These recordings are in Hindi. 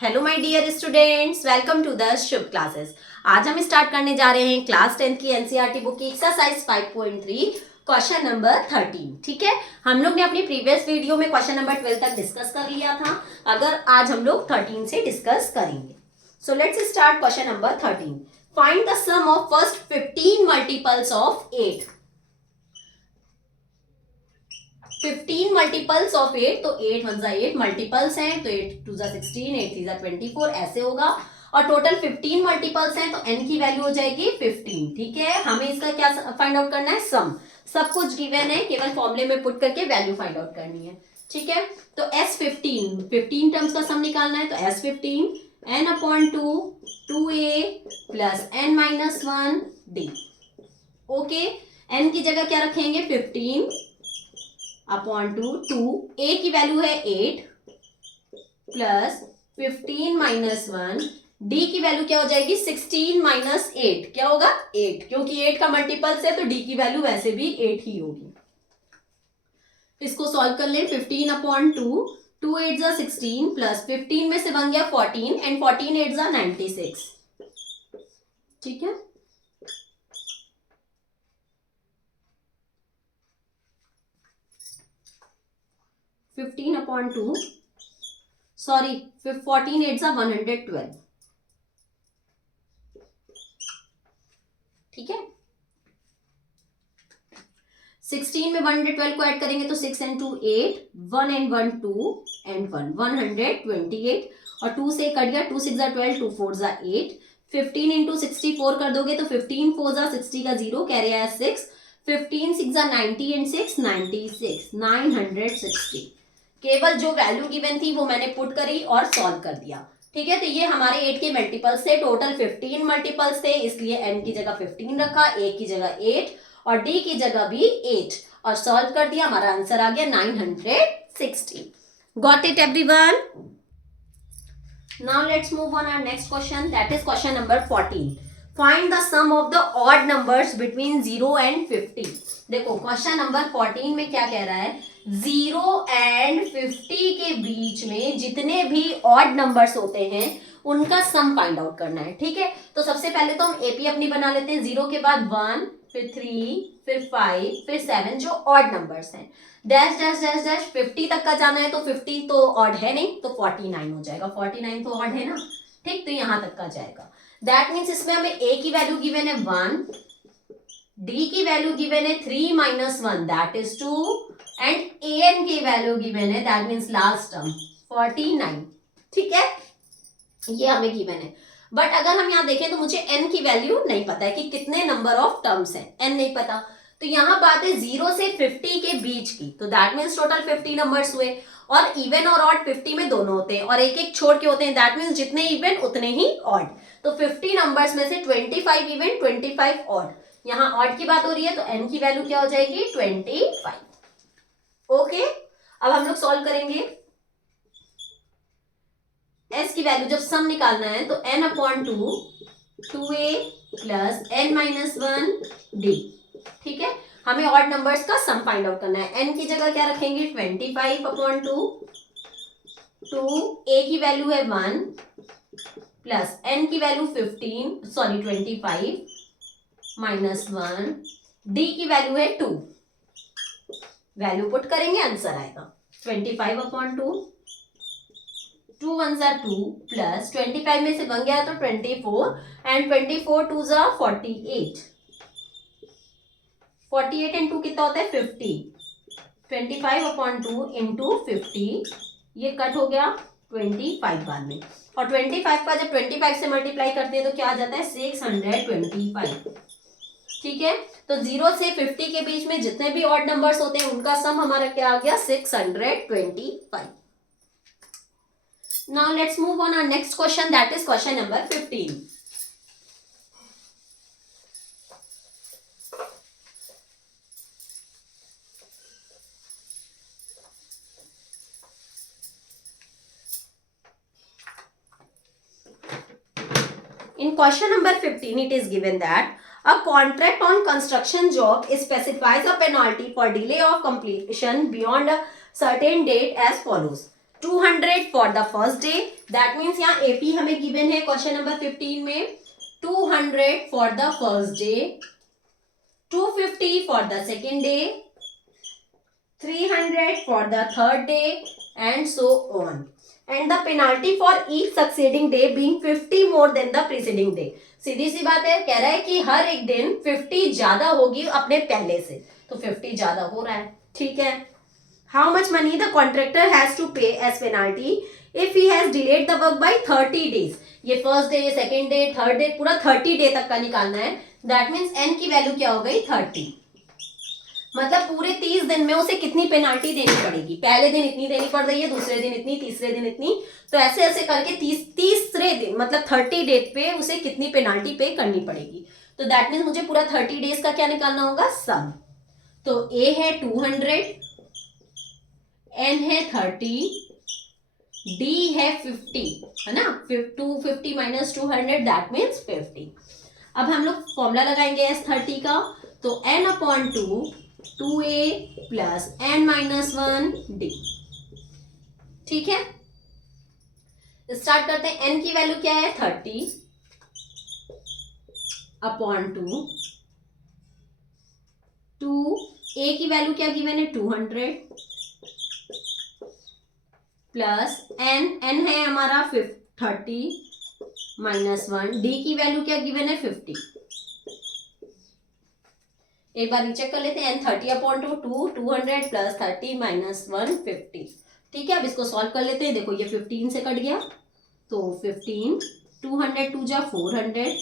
Hello my dear students, welcome to the Shubh classes. आज हम स्टार्ट करने जा रहे हैं क्लास 10th की एनसीईआरटी बुक की एक्सरसाइज 5.3 क्वेश्चन नंबर 13। ठीक है, हम लोग ने अपनी प्रीवियस वीडियो में क्वेश्चन नंबर 12 तक डिस्कस कर लिया था। अगर आज हम लोग 13 से डिस्कस करेंगे। So let's start question number 13। Find the sum of first 15 multiples of 8। 15 multiples of 8, तो 8 वन जा 8 मल्टीपल्स हैं, तो 8 टू जा 16, 8 थ्री जा 24, ऐसे होगा। और टोटल 15 मल्टीपल्स हैं, तो n की वैल्यू हो जाएगी 15। ठीक है, हमें इसका क्या फाइंड आउट करना है? सम। सब कुछ गिवन है, केवल फॉर्मूले में पुट करके वैल्यू फाइंड आउट करनी है। ठीक है, तो S15 टर्म्स का सम निकालना है, तो S15 n upon 2 2a plus n minus 1 d। Okay, n की जगह क्या रखेंगे? 15 अपॉन 2 a की वैल्यू है 8 प्लस 15 माइनस 1, d की वैल्यू क्या हो जाएगी? 16 माइनस 8, क्या होगा? 8, क्योंकि 8 का मल्टीपल्स है तो d की वैल्यू वैसे भी 8 ही होगी। इसको सॉल्व कर लें। 15 अपॉन 2 8 जा 16 प्लस 15 में से बन गया 14 एंड 14 8 जा 96। ठीक है, फिफ्टीन अपॉन 2 सॉरी 14 8 जा 112। ठीक है, 16 में 112 को ऐड करेंगे तो 6 एंड 2 8, 1 एंड 1 2 एंड 1 128, और 2 से कट गया, 2 6 जा 12, 2 4 जा 8। 15 इंटू 64 कर दोगे तो 15 4 जा 60 का 0, कैरी आया 6। 15 6 जा 90 एंड 6 96, 960। केवल जो वैल्यू गिवन थी वो मैंने पुट करी और सॉल्व कर दिया। ठीक है, तो ये हमारे 8 के मल्टीपल्स थे, टोटल 15 मल्टीपल्स थे, इसलिए n की जगह 15 रखा, a की जगह 8 और d की जगह भी 8 और सॉल्व कर दिया। हमारा आंसर आ गया 960। Got it everyone? Now let's move on our next question, that is question number 14। Find the sum of the odd numbers between 0 and 50। देखो क्वेश्चन नंबर 14 में क्या कह रहा है? 0 एंड 50 के बीच में जितने भी ऑड नंबर्स होते हैं उनका सम फाइंड आउट करना है। ठीक है, तो सबसे पहले तो हम एपी अपनी बना लेते हैं। 0 के बाद 1, फिर 3, फिर 5, फिर 7 जो ऑड नंबर्स हैं। डैश डैश डैश डैश 50 तक का जाना है, तो 50 तो ऑड है नहीं, तो 49 हो जाएगा। 49 तो ऑड है ना। ठीक, तो यहां तक का जाएगा। दैट मीन्स इसमें हमें a की वैल्यू गिवन है 1, d की वैल्यू गिवन है 3 minus 1 that is 2 and an की वैल्यू गिवन है, दैट मीन्स लास्ट टर्म 49। ठीक है, ये हमें गिवन है। बट अगर हम यहाँ देखें तो मुझे n की वैल्यू नहीं पता है कि कितने नंबर ऑफ टर्म्स हैं, n नहीं पता। तो यहाँ बात है 0 से 50 के बीच की, तो दैट मीन्स टोटल 50 नंबर्स हुए। और इवन और ऑड 50 में दोनों होते हैं और एक एक छोड़ के होते हैं, दैट मीन्स जितने इवन उतने ही ऑड। तो 50 नंबर्स में से 25 इवन 25 ऑड। यहाँ ऑड की बात हो रही है तो n की वैल्यू क्या हो जाएगी? 25। ओके, अब हम लोग सॉल्व करेंगे। s की वैल्यू जब सम निकालना है तो n upon 2 2a plus n minus 1 d। ठीक है, हमें ऑड नंबर्स का सम फाइंड आउट करना है। n की जगह क्या रखेंगे? 25 अपॉन 2 a की वैल्यू है 1 प्लस n की वैल्यू 15 सॉरी 25 माइनस 1, d की वैल्यू है 2। वैल्यू पुट करेंगे, आंसर आएगा 25 अपॉन 2 1 जा 2 प्लस 25 में से बन गया तो 24 एंड 24 2 जा 48। 48 एंड 2 कितना होता है? 50। 25 अपॉन 2 इंटू 50, ये कट हो गया 25 बाद में। और 25 का जब 25 से मल्टीप्लाई करते हैं तो क्या आ जाता है? 625। ठीक है, तो 0 से 50 के बीच में जितने भी ऑड नंबर्स होते हैं उनका सम हमारा क्या आ गया? 625। Now let's move on our next question, that is question number 15. In question number 15 it is given that a contract on construction job specifies a penalty for delay of completion beyond a certain date as follows. 200 for the first day, that means यहाँ एपी हमें गिवन है क्वेश्चन नंबर 15 में 200 for the first day, 250 for the second day, 300 for the third day and so on, and the penalty for each succeeding day being 50 more than the preceding day. सीधी सी बात है, कह रहा है कि हर एक दिन 50 ज्यादा होगी अपने पहले से, तो 50 ज्यादा हो रहा है, ठीक है। How much money the contractor has to pay as penalty if he has delayed the work by 30 days. ये first day, second day, third day, पूरा 30 डे तक का निकालना है। दैट मीन्स एन की वैल्यू क्या हो गई 30, मतलब पूरे 30 दिन में उसे कितनी पेनाल्टी देनी पड़ेगी। पहले दिन इतनी देनी पड़ रही है, दूसरे दिन इतनी, तीसरे दिन इतनी, तो ऐसे ऐसे करके तीसरे दिन मतलब 30 डेज पे उसे कितनी पेनाल्टी पे करनी पड़ेगी। तो दैट मीन्स मुझे पूरा 30 डेज का क्या निकालना होगा, सम। तो ए है 200, एन है 30, डी है 50, है ना, 250 माइनस 200 दैट मीन्स 50। अब हम लोग फॉर्मूला लगाएंगे एस 30 का, तो n upon 2a plus n minus 1 D, ठीक है। स्टार्ट करते हैं। n की वैल्यू क्या है 30 अपॉन 2 a की वैल्यू क्या गिवन है 200 प्लस n है हमारा 30 माइनस 1, डी की वैल्यू क्या गिवन है 50। एक बार रीचेक कर लेते हैं। n 30 अपॉन 200 प्लस 30 माइनस 1 50, ठीक है। अब इसको सॉल्व कर लेते हैं। देखो ये 15 से कट गया, तो 15, 200 2 जा 400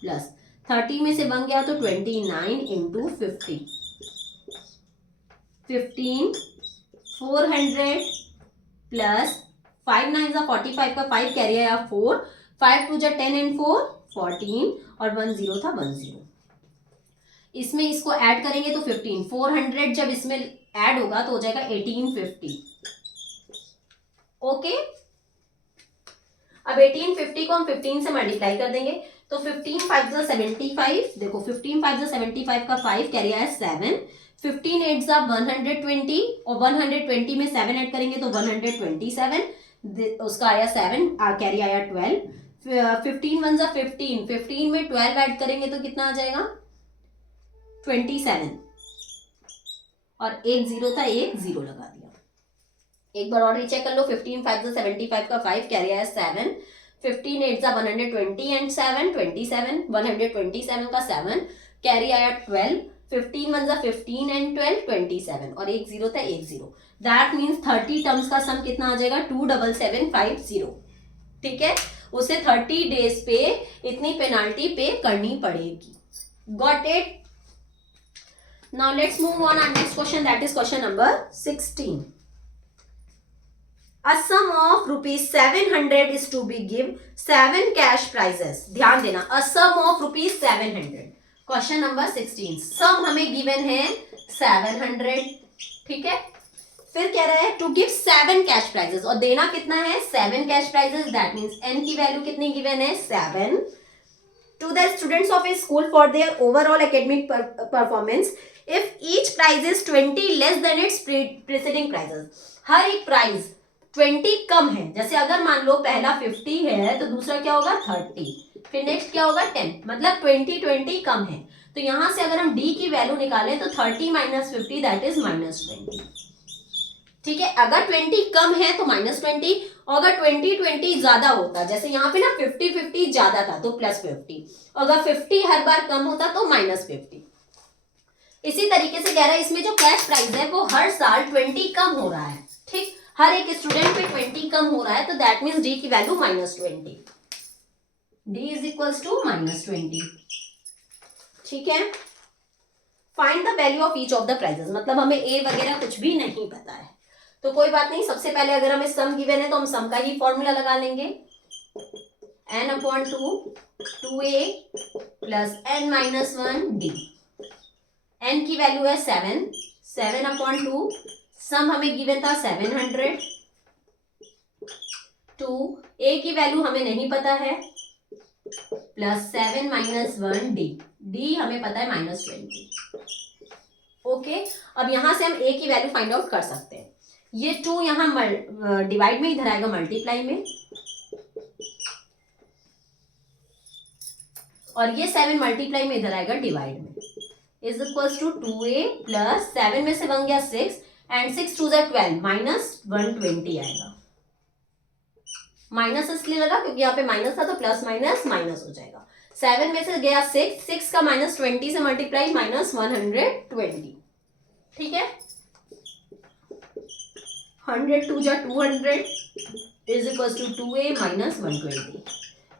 प्लस 30 में से बन गया तो 29 इंटू 50, 15 400 प्लस 5 9 जा 45 का 5 कैरी आया 4, 5 2 जा 10 एंड 4 14 और 1 0 था 1 0। इसमें इसको ऐड करेंगे तो 15, 400 जब इसमें ऐड होगा तो हो जाएगा 1850, ओके। अब 1850 को हम 15 से मल्टीप्लाई कर देंगे, तो 15 5 जा 75, देखो 15 5 जा 75 का 5 कैरी आया 7, 15 8 जा 120 और 120 में 7 ऐड करेंगे तो 127, उसका आया 7, कैरी आया 12, 15 1 जा 15, 15 में 12 ऐड करेंगे तो कितना आ जाएगा 27, और एक जीरो था, एक जीरो लगा दिया। एक बार और रीचेक कर लो। 15 5 जा 75 का 5 कैरी आया 7, 15 8 जा 120 एंड 7 27, 127 का 7 कैरी आया 12, 15 1 जा 15 एंड 12 27, और एक जीरो था, एक जीरो। दैट मीन्स 30 टर्म्स का सम कितना आ जाएगा 27750, ठीक है। उसे 30 डेज पे इतनी पेनाल्टी पे करनी पड़ेगी। Got it? Now let's move on our next question, that is question number 16. A sum of rupees 700 is to be give 7 cash prizes. ध्यान देना, a sum of rupees 700. Question number 16. Sum हमें given है 700, ठीक है। फिर कह रहा है to give 7 cash prizes, और देना कितना है 7 cash prizes. That means n की वैल्यू कितनी given है 7 to the students of a school for their overall academic performance if each prize is 20 less than its preceding prizes. हर एक प्राइज 20 कम है, जैसे अगर मान लो पहला 50 है तो दूसरा क्या होगा 30, फिर नेक्स्ट क्या होगा 10, मतलब 20 कम है। तो यहां से अगर हम d की वैल्यू निकालें तो 30 माइनस 50 दैट इज -20, ठीक है। अगर 20 कम है तो -20, और अगर 20 ज्यादा होता, जैसे यहाँ पे ना 50 ज्यादा था तो +50, अगर 50 हर बार कम होता तो -50। इसी तरीके से कह रहा है इसमें जो कैश प्राइस है वो हर साल 20 कम हो रहा है, ठीक। हर एक स्टूडेंट पे 20 कम हो रहा है, तो दैट मीन्स डी की value -20, D is equals to -20, ठीक है। Find the value of each of the prizes, मतलब हमें ए वगैरह कुछ भी नहीं पता है, तो कोई बात नहीं। सबसे पहले अगर हमें सम गिवन है तो हम सम का ही फॉर्मूला लगा लेंगे, n upon 2a plus n minus 1 D. n की वैल्यू है 7 अपॉन 2, सम हमें गिवन था 700, 2 a की वैल्यू हमें नहीं पता है, प्लस 7 माइनस 1 डी हमें पता है -20, ओके। अब यहां से हम a की वैल्यू फाइंड आउट कर सकते हैं। ये 2 यहाँ डिवाइड में, इधर आएगा मल्टीप्लाई में, और ये 7 मल्टीप्लाई में इधर आएगा डिवाइड में, is equal to 2a plus 7 में से 1 गया 6 एंड 6 2 12 माइनस 120 आएगा। माइनस इसलिए लगा क्योंकि यहाँ पे माइनस था तो प्लस माइनस माइनस हो जाएगा। 7 में से गया 6 का माइनस 20 से मल्टीप्लाई माइनस 120। ठीक है, 100 2 200 is equal to 2a minus 120।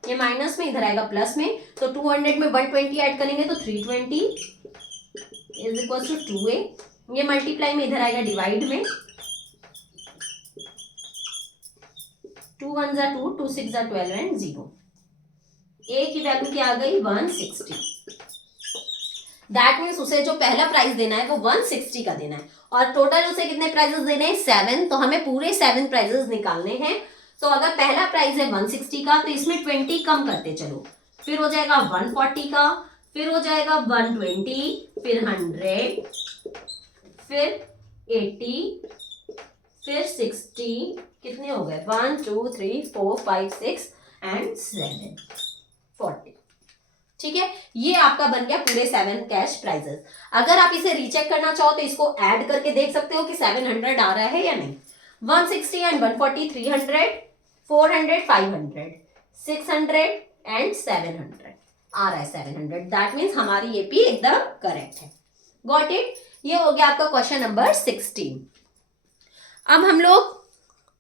ये माइनस में, इधर आएगा प्लस में, तो 200 में 120 ऐड करेंगे तो 320 इज इक्वल टू 2a। ये मल्टीप्लाई में, इधर आएगा डिवाइड में, 2 1 2 2 6 12 एंड 0। a की वैल्यू क्या आ गई 160। दैट मीन्स उसे जो पहला प्राइस देना है वो 160 का देना है, और टोटल उसे कितने प्राइजेस देने हैं 7, तो हमें पूरे 7 प्राइजेस निकालने हैं। तो अगर पहला प्राइस है 160 का तो इसमें 20 कम करते चलो, फिर हो जाएगा 140 का, फिर हो जाएगा 120, फिर 100, फिर 80, फिर 60, कितने हो गए 1 2 3 4 5 6 एंड 7 40। ठीक है, ये आपका बन गया पूरे 7 कैश प्राइजेस। अगर आप इसे रीचेक करना चाहो तो इसको ऐड करके देख सकते हो कि 700 आ रहा है या नहीं। 160 एंड 140 300, 400 500, 600 एंड 700 आ रहा है 700। दैट मीन्स हमारी ये भी एकदम करेक्ट है। Got it? ये हो गया आपका क्वेश्चन नंबर 16। अब हम लोग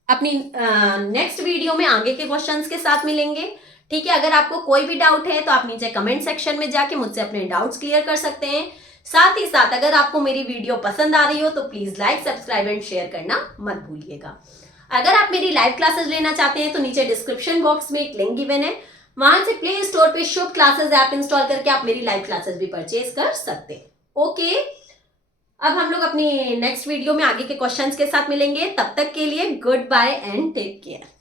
अपनी नेक्स्ट वीडियो में आगे के क्वेश्चंस के साथ मिलेंगे। ठीक है, अगर आपको कोई भी डाउट है तो आप नीचे कमेंट सेक्शन में जाके मुझसे अपने डाउट्स क्लियर कर सकते हैं। साथ ही साथ अगर आपको मेरी वीडियो पसंद आ रही हो तो please like subscribe and share करना मत भूलिएगा। अगर आप मेरी लाइव क्लासेस लेना चाहते हैं तो नीचे डिस्क्रिप्शन बॉक्स में एक लिंक गिवन है, वहां से प्ले स्टोर पे शुभ क्लासेस ऐप इंस्टॉल करके आप मेरी लाइव क्लासेस भी परचेज कर सकते हैं। ओके, अब हम लोग अपनी नेक्स्ट वीडियो में आगे के क्वेश्चंस के साथ मिलेंगे। तब तक के लिए good bye and take care.